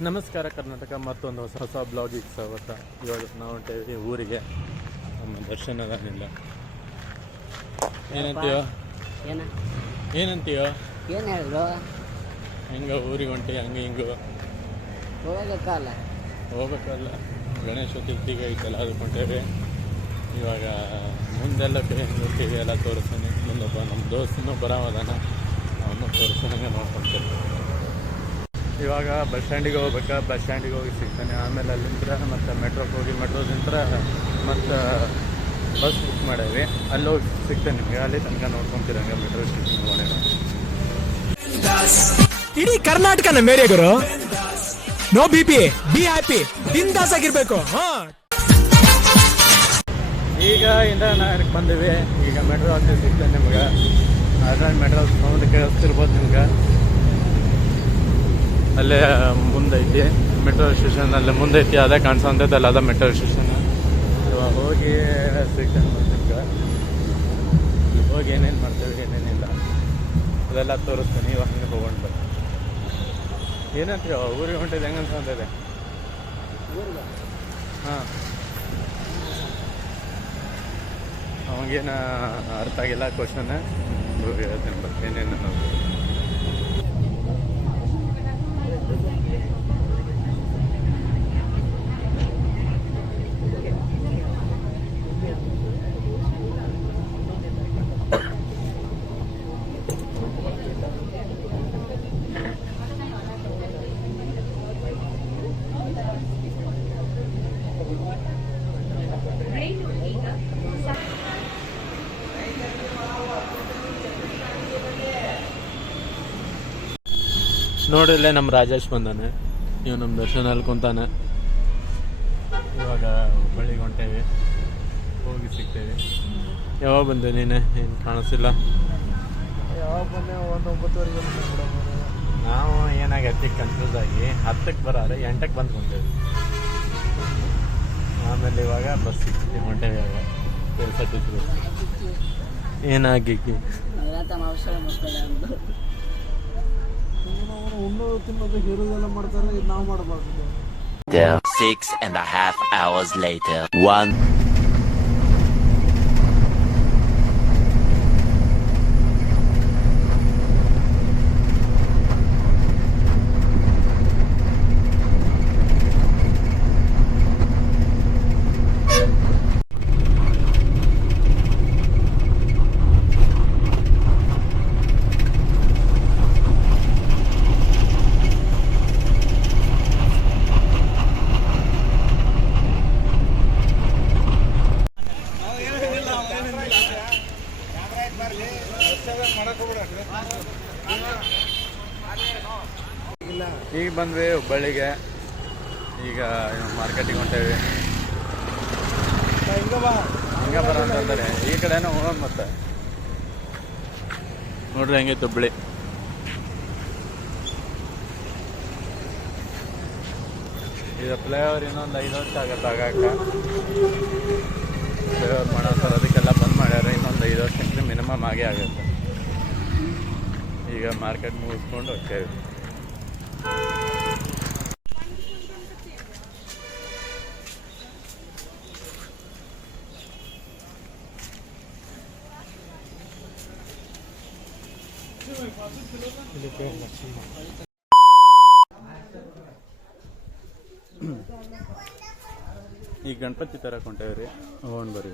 ನಮಸ್ಕಾರ ಕರ್ನಾಟಕ. ಮತ್ತೊಂದು ಹೊಸ ಹೊಸ ಬ್ಲಾಗಿಗೆ ಸ್ವಾಗತ ಇವಾಗ ನಾವು ಹೊಂಟೇವಿ ಊರಿಗೆ. ನಮ್ಮ ದರ್ಶನ ಅದಾನಿಲ್ಲ ಏನಂತೀಯೋ? ಏನ? ಏನಂತೀಯೋ? ಏನು ಹೇಳಿದ್ರು ಹೆಂಗ ಊರಿಗೆ ಹೊಂಟಿ ಹಂಗೆ ಹಿಂಗು. ಹೋಗಕ್ಕಲ್ಲ ಹೋಗ್ಬೇಕಲ್ಲ. ಗಣೇಶ ಚತುರ್ಥಿಗೆ ಐತಲ್ಲ ಹೊಂಟೇವಿ ಇವಾಗ ಮುಂದೆಲ್ಲ ಹೋಗ್ತೀವಿ ಎಲ್ಲ ತೋರಿಸ್ತಾನೆ. ಮುಂದೊಬ್ಬ ನಮ್ಮ ದೋಸ್ತನು ಬರೋವದಾನ. ಅವನು ತೋರಿಸ್ತಾನೆ ನೋಡ್ಕೊಂತೇವೆ ಇವಾಗ ಬಸ್ ಸ್ಟ್ಯಾಂಡಿಗೆ ಹೋಗ್ಬೇಕಾ? ಬಸ್ ಸ್ಟ್ಯಾಂಡಿಗೆ ಹೋಗಿ ಸಿಗ್ತಾನೆ. ಆಮೇಲೆ ಅಲ್ಲಿಂದ ಮತ್ತೆ ಮೆಟ್ರೋಗೆ ಹೋಗಿ ಮೆಟ್ರೋದಿಂದ ಮತ್ತು ಬಸ್ ಬುಕ್ ಮಾಡೇವಿ ಅಲ್ಲಿ ಹೋಗಿ ಸಿಗ್ತೇನೆ ನಿಮಗೆ. ಅಲ್ಲಿ ತನಕ ನೋಡ್ಕೊಂತೀರಂಗೆ ಮೆಟ್ರೋ ಸ್ಟೇಷನ್ ಹೋಗಿ ಇಡೀ ಕರ್ನಾಟಕನ ಮೇರೆ ಗುರು no B P be happy ಬಿಂದಾಸ್ ಆಗಿರ್ಬೇಕು. ಈಗ ಇಂದ ಇಂದ್ರನಗರಕ್ಕೆ ಬಂದಿವಿ. ಈಗ ಮೆಟ್ರೋ ಹತ್ತಿ ಸಿಗ್ತೇನೆ ನಿಮ್ಗೆ. ಅದ್ರಲ್ಲಿ ಮೆಟ್ರೋ ಸೌಂಡ್ ಕೇಳಿಸ್ತಿರ್ಬೋದು ನಿಮ್ಗೆ. ಅಲ್ಲೇ ಮುಂದೆ ಐತಿ ಮೆಟ್ರೋ ಸ್ಟೇಷನ್ ಅಲ್ಲೇ ಮುಂದೆ ಐತಿ ಅದೇ ಕಾಣಿಸೋಂತೈತಲ್ಲ ಅದ ಮೆಟ್ರೋ ಸ್ಟೇಷನ್ ಹೋಗಿ ಸಿಗ್ತೇನೆ ಅಲ್ಲಿ ಹೋಗಿ ಏನೇನು ಮಾಡ್ತೇವೆ ಏನೇನಿಲ್ಲ ಅದೆಲ್ಲ ತೋರಿಸ್ತೀನಿ, ಇವಾಗ ಹಂಗೆ ಹೋಗೋಣ ಬರ್ರಿ ಏನಂತೀವ ಊರಿಗೆ ಹೊಂಟಿದೆ ಹೆಂಗೆ ಅನ್ಸಂತಿದೆ ಹಾಂ. ಅವಾಗೇನ ಅರ್ಥ ಆಗಿಲ್ಲ ಕ್ವಶನ್ ಹೇಳ್ತೇನೆ ಬರ್ತೀನಿ ಏನೇನು ನೋಡಿಲ್ಲೇ ನಮ್ಮ ರಾಜೇಶ್ ಬಂದಾನೆ. ಇವ್ ನಮ್ಮ ದರ್ಶನ ಅಲ್ಲಿ ಕುಂತಾನೆ. ಇವಾಗ ಹುಬ್ಬಳ್ಳಿಗೆ ಹೊಂಟೇವಿ. ಹೋಗಿ ಸಿಗ್ತೇವೆ. ಯಾವಾಗ ಬಂದೆ ನೀನೆ? ಏನು ಕಾಣಿಸಿಲ್ಲ ಯಾವಾಗ ಬಂದೆ? ಒಂದು ಒಂಬತ್ತುವರೆಗೆ ನಾವು ಏನಾಗೈತಿ ಕನ್ಫ್ಯೂಸ್ ಆಗಿ ಹತ್ತಕ್ಕೆ ಬರೋರೆ ಎಂಟಕ್ಕೆ ಬಂದು ಕುಂತೇವಿ. ಆಮೇಲೆ ಇವಾಗ ಬಸ್ ಸಿಗ್ತೀವಿ ಹೊಂಟೇವಿ ಇವಾಗ. K S R T C bus ಉಣ್ಣೋದು ತಿನ್ನೋದು ಹೇರೋದೆಲ್ಲ ಮಾಡ್ತಾರೆ ಇದು ನಾವು ಮಾಡಬಾರ್ದು. Six and a half hours later. One. ಈಗ ಬಂದ್ವಿ ಹುಬ್ಬಳ್ಳಿಗೆ. ಈಗ ಮಾರ್ಕೆಟಿಗೆ ಹೊಂಟೇವಿ. ಹಿಂಗ ಬರ ಅಂತಂದ್ರೆ ಈ ಕಡೆನೂ ಹೋಗೋಣ ಮತ್ತೆ. ನೋಡ್ರಿ ಹೆಂಗೈತೆ ಹುಬ್ಬಳ್ಳಿ. ಈಗ ಫ್ಲೈಓವರ್ ಇನ್ನೊಂದು ಐದು ವರ್ಷ ಆಗತ್ತೆ ಆಗಾಕ. ಮಾಡೋ ಸರ ಅದಕ್ಕೆಲ್ಲ ಬಂದ್ ಮಾಡ್ಯಾರ ಇನ್ನೊಂದು ಐದು ವರ್ಷಕ್ಕೆ ಮಿನಿಮಮ್ ಆಗೇ ಆಗುತ್ತೆ. ಈಗ ಮಾರ್ಕೆಟ್ ಮುಗಿಸ್ಕೊಂಡು ಹೋಗ್ತೇವೆ. ಈಗ ಗಣಪತಿ ತರ ಹೊಂಟೇವ್ರಿ ಹೋನ್ ಬರ್ರಿ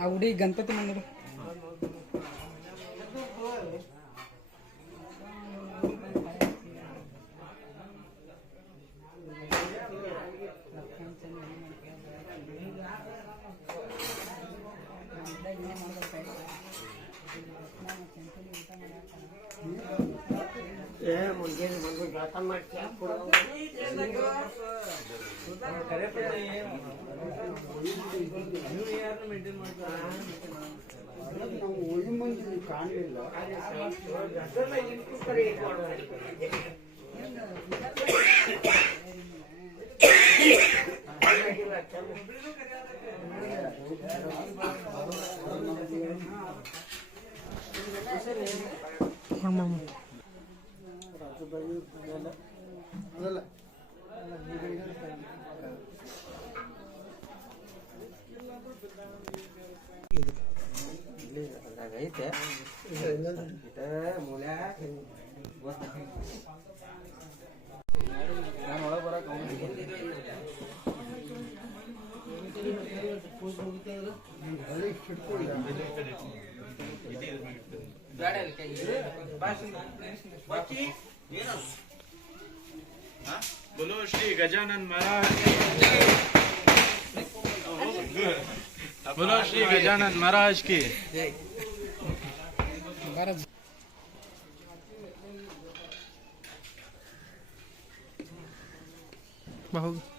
ಆ ಹುಡಿ ಗಣಪತಿ ಮಂದಿರ. ನಾವು ಒಳ್ಳೆ ಮಂದಿ ಕಾಣಲಿಲ್ಲ Yang mana? ಐತೆ ಮೂಲ್ಯ ನಾನು ಒಳಗೆ ಬರಕ್ಕೆ बोलो श्री गजानन महाराज। बोलो श्री गजानन महाराज की। बहुत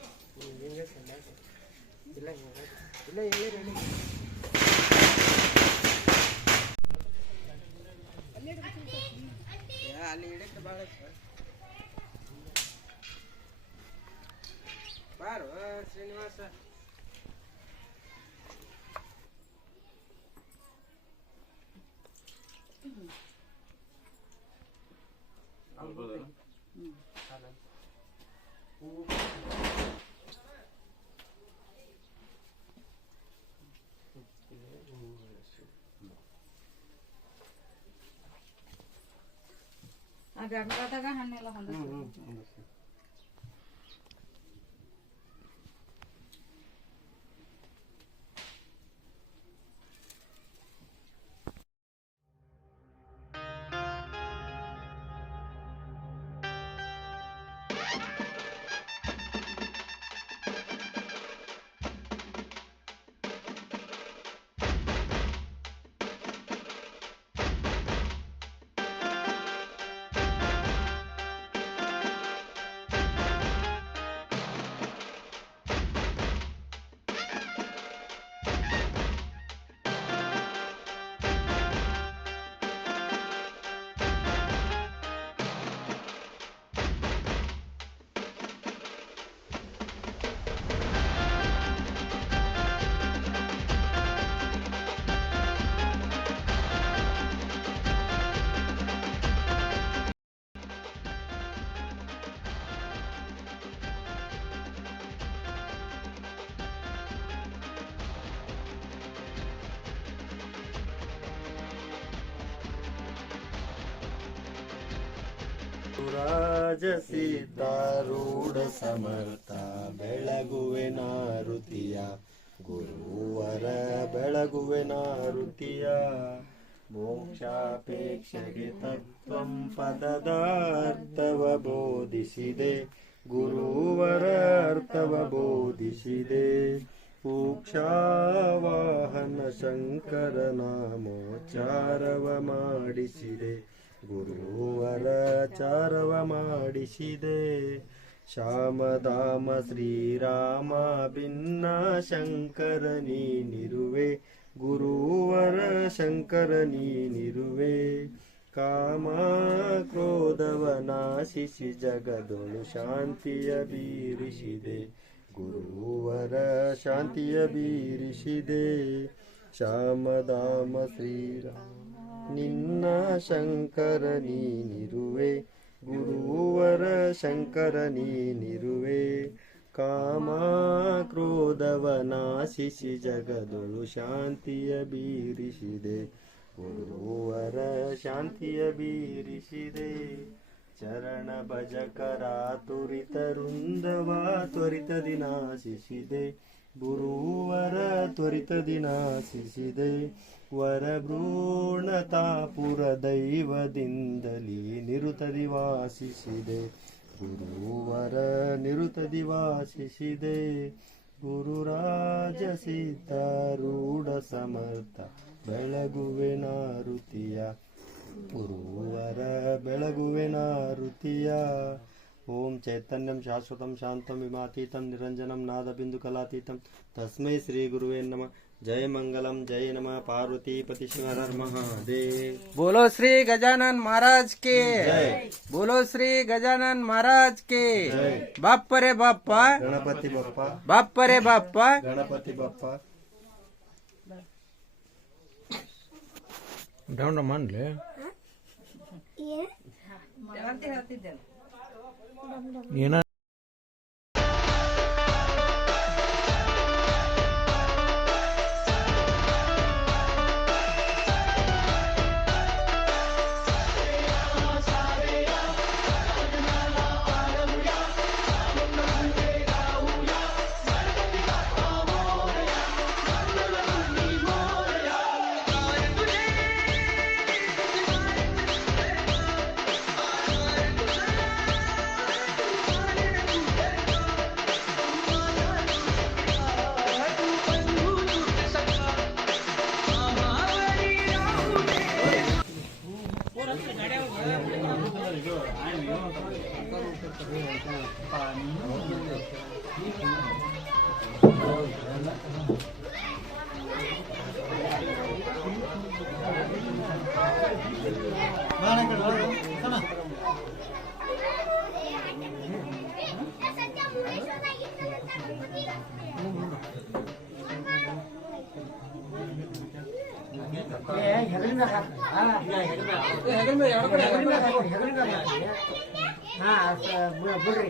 ಹಿಡಿತ ಭಾಳ ಬಾರು ಶ್ರೀನಿವಾಸ ಆ ಗಂಗಾದಾಗ ಹಣ್ಣೆಲ್ಲ ಹೊಂದಿಸ್ತೀವಿ ರಾಜಸೀತಾರೂಢ ಸಮರ್ಥ, ಬೆಳಗುವೆ ಗುರುವರ ಬೆಳಗುವೆ ನಾರುತಿಯ. ಮೋಕ್ಷಾಪೇಕ್ಷೆಗೆ ತತ್ವಂ ಪದದ ಅರ್ಥವ ಬೋಧಿಸಿದೆ, ಗುರುವರ ಅರ್ಥವ ಬೋಧಿಸಿದೆ. ವಾಹನ ಶಂಕರ ನಾಮೋಚಾರವ ಮಾಡಿಸಿದೆ ಗುರುವರ ಚಾರವ ಮಾಡಿಸಿದೆ ಶ್ಯಾಮಧಾಮ ಶ್ರೀರಾಮ ಭಿನ್ನ ಶಂಕರ ನೀನಿರುವೆ ಗುರುವರ ಶಂಕರ ನೀನಿರುವೆ ಕಾಮ ಕ್ರೋಧವ ನಾಶಿಸಿ ಜಗದೊಳು ಶಾಂತಿಯ ಬೀರಿಸಿದೆ. ಗುರುವರ ಶಾಂತಿಯ ಬೀರಿಸಿದೆ. ಶ್ಯಾಮಧಾಮ ಶ್ರೀರಾಮ ನಿನ್ನ ಶಂಕರ ನೀನಿರುವೆ ಗುರುವರ ಶಂಕರ ನೀನಿರುವೆ ಕಾಮ ಕ್ರೋಧವ ನಾಶಿಸಿ ಜಗದೊಳು ಶಾಂತಿಯ ಬೀರಿಸಿದೆ, ಗುರುವರ ಶಾಂತಿಯ ಬೀರಿಸಿದೆ. ಚರಣ ಭಜಕರ ತುರಿತ ವೃಂದವ ತ್ವರಿತ ದಿನಾಶಿಸಿದೆ, ಗುರುವರ ತ್ವರಿತ ನಾಶಿಸಿದೆ ವರಭ್ರೂಣತಾಪುರ ದೈವದಿಂದಲೀ ನಿರುತದಿ ವಾಸಿಸಿದೆ ಗುರುವರ ನಿರುತದಿ ವಾಸಿಸಿದೆ ಗುರುರಾಜ ಸೀತಾರೂಢ ಸಮರ್ಥ ಬೆಳಗುವೆ ನಾರುತಿಯ. ಗುರುವರ ಬೆಳಗುವೆ ನಾರುತಿಯ. ಓಂ ಚೈತನ್ಯಂ ಶಾಶ್ವತಂ ಶಾಂತಂ ವಿಮಾತೀತಂ ನಿರಂಜನಂ ನಾದಬಿಂದು ಕಲಾತೀತಂ. ತಸ್ಮೈ ಶ್ರೀ ಗುರುವೇ ನಮಃ. ಜಯ ಮಂಗಲಂ ಜಯ ನಮಃ ಪಾರ್ವತಿ ಪತಿಶ್ವರ ಮಹಾದೇವ್ बोलो श्री गजानन महाराज के जय बोलो श्री गजानन महाराज के जय बाप रे बाप्पा ಗಣಪತಿ ಬಪ್ಪ बाप रे बाप्पा ಗಣಪತಿ ಬಪ್ಪ ಡೌನ್ ಮಾಡ್ಲಿ ಹೆಗಲಿನ ಹೆಗಲಿನ ಹೆಗಲಿನ ಹೆಗಲಿನ ಹೆಗಲಿನ बरे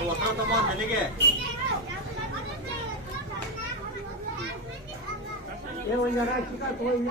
هو حاطه مهنه لقى ايه وين رايح كده وين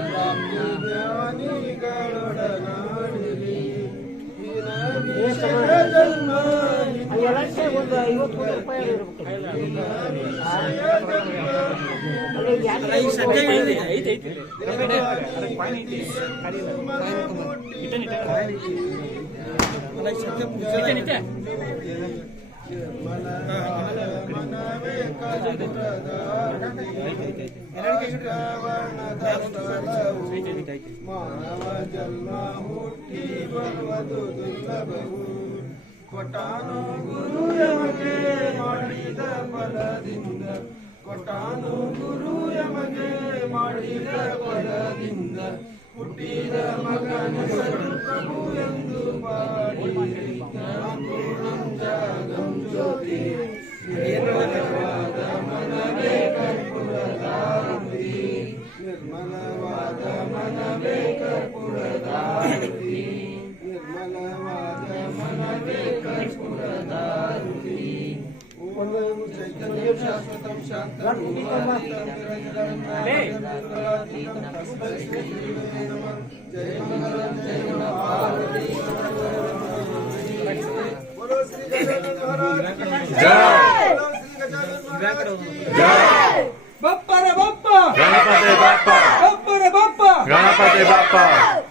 ಮಾನವ ಜನ್ಮ ಹುಟ್ಟಿ ಬರುವುದು ದುರ್ಲಭವು ಕೊಟ್ಟಾನು ಗುರು ಯಮಗೆ ಮಾಡಿದ ಫಲದಿಂದ. ಕೊಟ್ಟಾನು ಗುರು ಯಮಗೆ ಮಾಡಿದ ಫಲದಿಂದ. ಹುಟ್ಟಿದ ಮಗನ ಪ್ರಭು ಎಂದು ಮಾಡಿ ಜಾಗಂ ಜ್ಯೋತಿ ನಿರ್ಮಲವಾದ ಮನವೇ ಕರ್ಪೂರದಾರುತಿ ನಿರ್ಮಲವಾದ ಮನವೇ ಕರ್ಪೂರದಾರುತಿ Bappa re bappa! Ganapati bappa! Bappa re bappa! Bappa!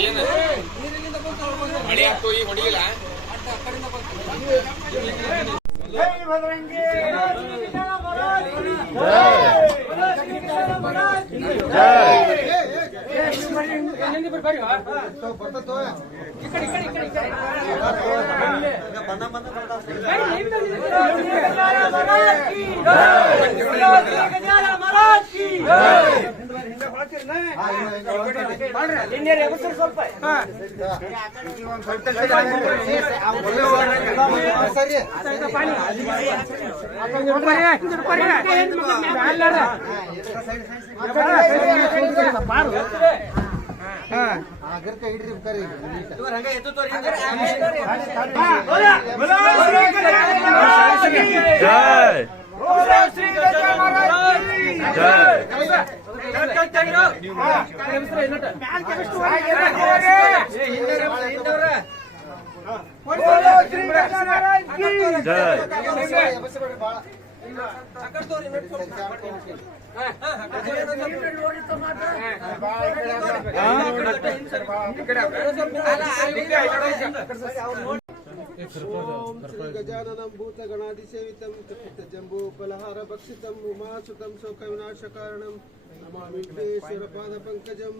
ಏನು? ಮಳೆ ಆಗ್ತೋ ಈಗ ಹೊಡಿಯಿಲ್ಲ ಮರಾಠಿ ಗಣಪತಿ ಬಾಪ್ಪ ಇಲ್ಲಿ ಮಾಡಿದ್ದನ್ನು ಅದಕ್ಕ ಹುಡುಗಿ गजानन श्री गजाननम भूत गणाधिसेवितं चतुर्थ जम्बू फलहार भक्षितं उमासुतं शोकविनाशकारणं విఘ్నేశ్వర పాద పంకజం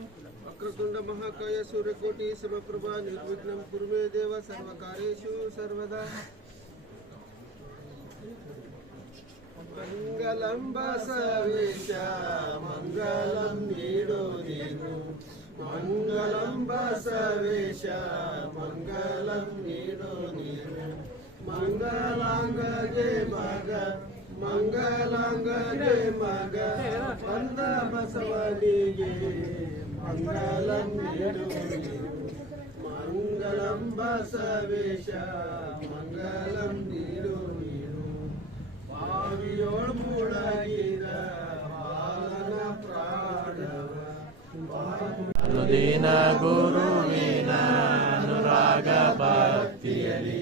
వక్రతుండ మహాకాయ సూర్యకోటి సమప్రభా నిర్విఘ్నం కురుమే దేవ సర్వకార్యేషు సర్వదా మంగళం బసవిష మంగళం నీడో నీరు మంగళం బసవేష మంగళం నీడో నీరు మంగళాంగే మగ మంగళాంగే మగ ಬಂದ ಬಸವನಿಗೆ ಮಂಗಲಂ ನೀಡೋ ನೀನು ಮಂಗಲಂ ಬಸವೇಶ ಮಂಗಲಂ ನೀಡೋ ನೀನು ಬಾವಿಯೋಳ್ ಮುಳಗಿದ ಬಾಲನ ಪ್ರಾಣವ ಅನುದಿನ ಗುರುವಿನ ಅನುರಾಗ ಭಕ್ತಿಯಲಿ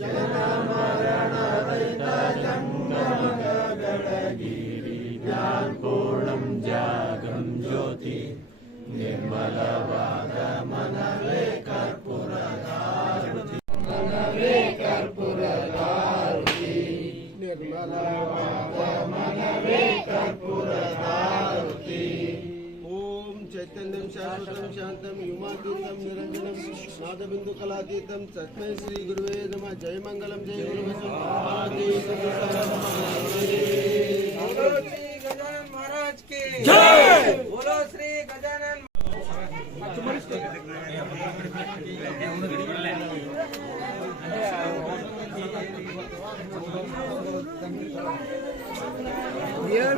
ಜನ ಮರಣ ರಹಿತ ಜಂಗಮ ಬೆಳಗಿರಿ ಜ್ಞಾನಪೂರ್ಣಂ ಜಾಗಂ ಜ್ಯೋತಿ ನಿರ್ಮಲವಾದ ಮನವೇ ಕರ್ಪೂರದಾರುತಿ ಮನವೇ ಕರ್ಪೂರದಾರುತಿ ನಿರ್ಮಲವಾದ ಮನವೇ ಕರ್ಪೂರದಾರುತಿ ಓಂ ಚೈತನ್ಯಂ ಶಾಶ್ವತಂ ಶಾಂತಂ ಯುಮಾತೀತಂ ನಿರಂಜನಂ ನಾದಬಿಂದು ಕಲಾತೀತಂ ತಸ್ಮೈ ಶ್ರೀ ಗುರುವೇ ನಮಃ ಜಯ ಮಂಗಲಂ ಜಯ ಗುರು ಬಸವ